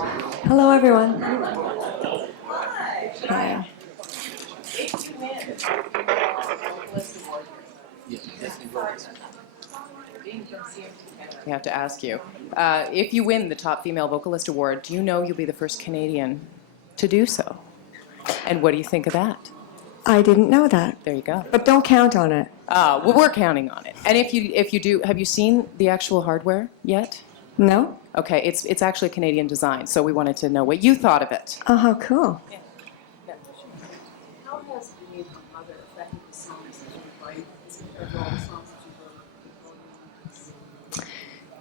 Hello, everyone. Hi. We have to ask you. If you win the Top Female Vocalist Award, do you know you'll be the first Canadian to do so? And what do you think of that? I didn't know that, There you go. but don't count on it. Well, we're counting on it. And if you do, have you seen the actual hardware yet? No? Okay, it's actually Canadian design, so we wanted to know what you thought of it. Oh, how cool. How has being a mother affected the songs that you write compared to all the songs that you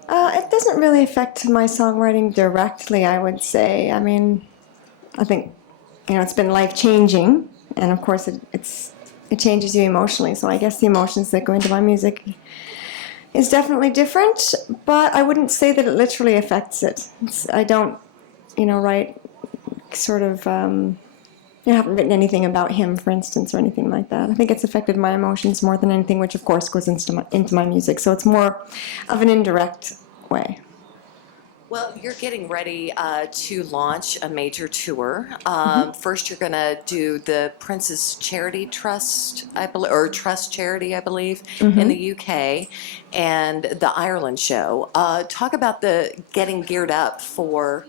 wrote? It doesn't really affect my songwriting directly, I would say. I mean, I think, it's been life-changing, and of course it changes you emotionally, so I guess the emotions that go into my music is definitely different, but I wouldn't say that it literally affects it. I don't, write sort of, I haven't written anything about him, for instance, or anything like that. I think it's affected my emotions more than anything, which of course goes into my music, so it's more of an indirect way. Well, you're getting ready to launch a major tour. First, you're going to do the Princess Charity Trust, I believe, or Trust Charity, I believe, in the UK, and the Ireland show. Talk about the getting geared up for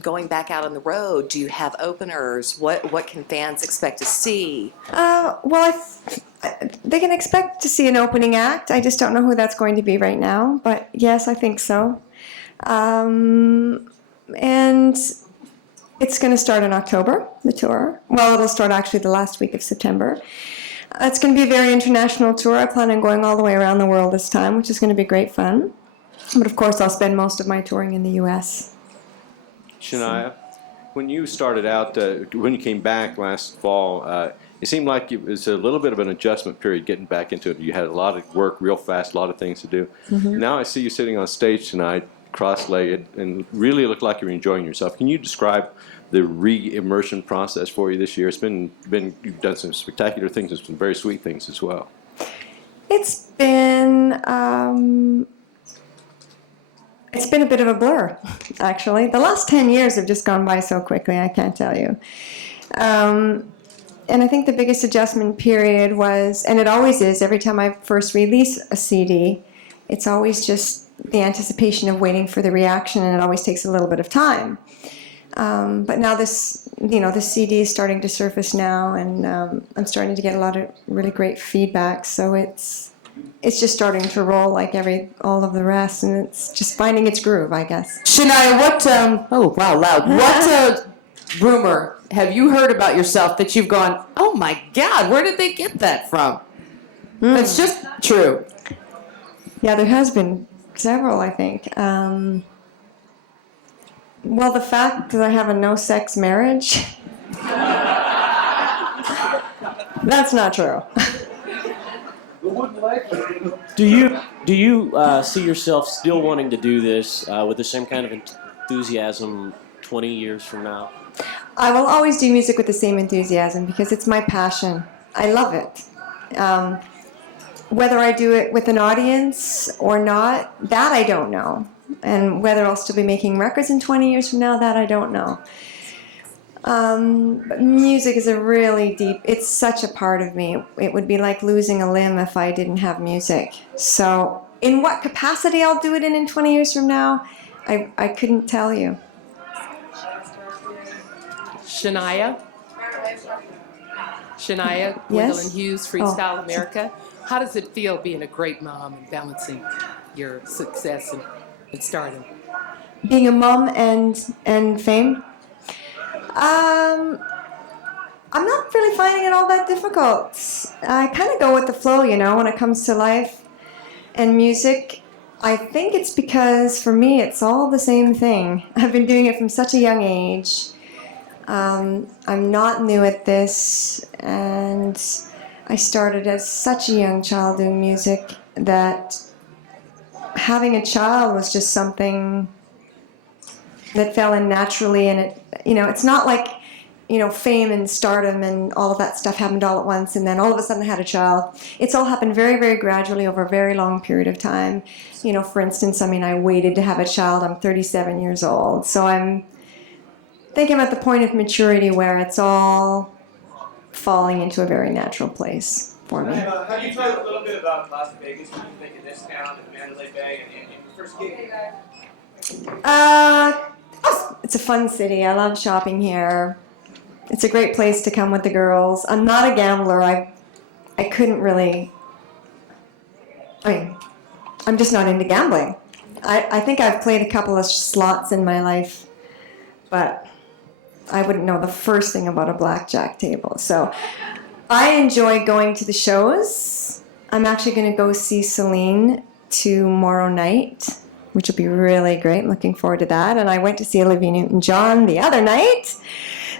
going back out on the road. Do you have openers? What can fans expect to see? They can expect to see an opening act. I just don't know who that's going to be right now, but yes, I think so. And it's going to start in October, the tour. Well, it'll start actually the last week of September. It's going to be a very international tour. I plan on going all the way around the world this time, which is going to be great fun. But of course, I'll spend most of my touring in the U.S. Shania, when you started out, when you came back last fall, it seemed like it was a little bit of an adjustment period getting back into it. You had a lot of work real fast, a lot of things to do. Now I see you sitting on stage tonight, cross-legged, and really look like you're enjoying yourself. Can you describe the re-immersion process for you this year? It's been you've done some spectacular things and some very sweet things as well. It's been a bit of a blur, actually. The last 10 years have just gone by so quickly, I can't tell you. And I think the biggest adjustment period was, and it always is, every time I first release a CD, it's always just the anticipation of waiting for the reaction, and it always takes a little bit of time. But now this CD is starting to surface now, and I'm starting to get a lot of really great feedback, so it's just starting to roll like all of the rest, and it's just finding its groove, I guess. Shania, what rumor have you heard about yourself that you've gone, oh my God, where did they get that from? That's just true. Yeah, there has been several, I think. Well, the fact that I have a no-sex marriage, that's not true. Do you see yourself still wanting to do this with the same kind of enthusiasm 20 years from now? I will always do music with the same enthusiasm because it's my passion. I love it. Whether I do it with an audience or not, that I don't know. And whether I'll still be making records in 20 years from now, that I don't know. But music is it's such a part of me. It would be like losing a limb if I didn't have music. So in what capacity I'll do it in 20 years from now, I couldn't tell you. Shania, Yes? Gwendolyn Hughes, Freestyle Oh. America. How does it feel being a great mom and balancing your success and stardom? Being a mom and fame? I'm not really finding it all that difficult. I kind of go with the flow, when it comes to life and music. I think it's because, for me, it's all the same thing. I've been doing it from such a young age. I'm not new at this, and I started as such a young child doing music that having a child was just something that fell in naturally, and it's not like fame and stardom and all of that stuff happened all at once, and then all of a sudden I had a child. It's all happened very, very gradually over a very long period of time. For instance, I waited to have a child. I'm 37 years old, so I think I'm at the point of maturity where it's all falling into a very natural place for me. Have you talked a little bit about Las Vegas? What you think of this town and Mandalay Bay and your first gig? It's a fun city. I love shopping here. It's a great place to come with the girls. I'm not a gambler. I couldn't really. I'm just not into gambling. I think I've played a couple of slots in my life, but I wouldn't know the first thing about a blackjack table. So I enjoy going to the shows. I'm actually going to go see Celine tomorrow night, which will be really great. Looking forward to that. And I went to see Olivia Newton-John the other night.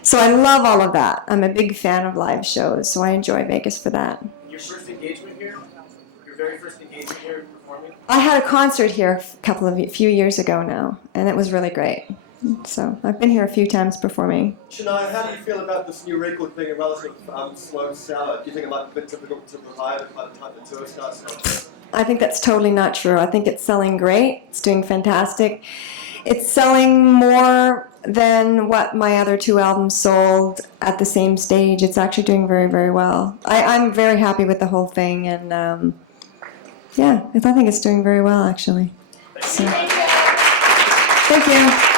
So I love all of that. I'm a big fan of live shows, so I enjoy Vegas for that. Your first engagement here? Your very first engagement here performing? I had a concert here a few years ago now, and it was really great. So I've been here a few times performing. Shania, how do you feel about this new record being a relative slow seller? Do you think it might be a bit difficult to revive it by the time the tour starts? I think that's totally not true. I think it's selling great. It's doing fantastic. It's selling more than what my other 2 albums sold at the same stage. It's actually doing very, very well. I'm very happy with the whole thing, and I think it's doing very well, actually. So, thank you.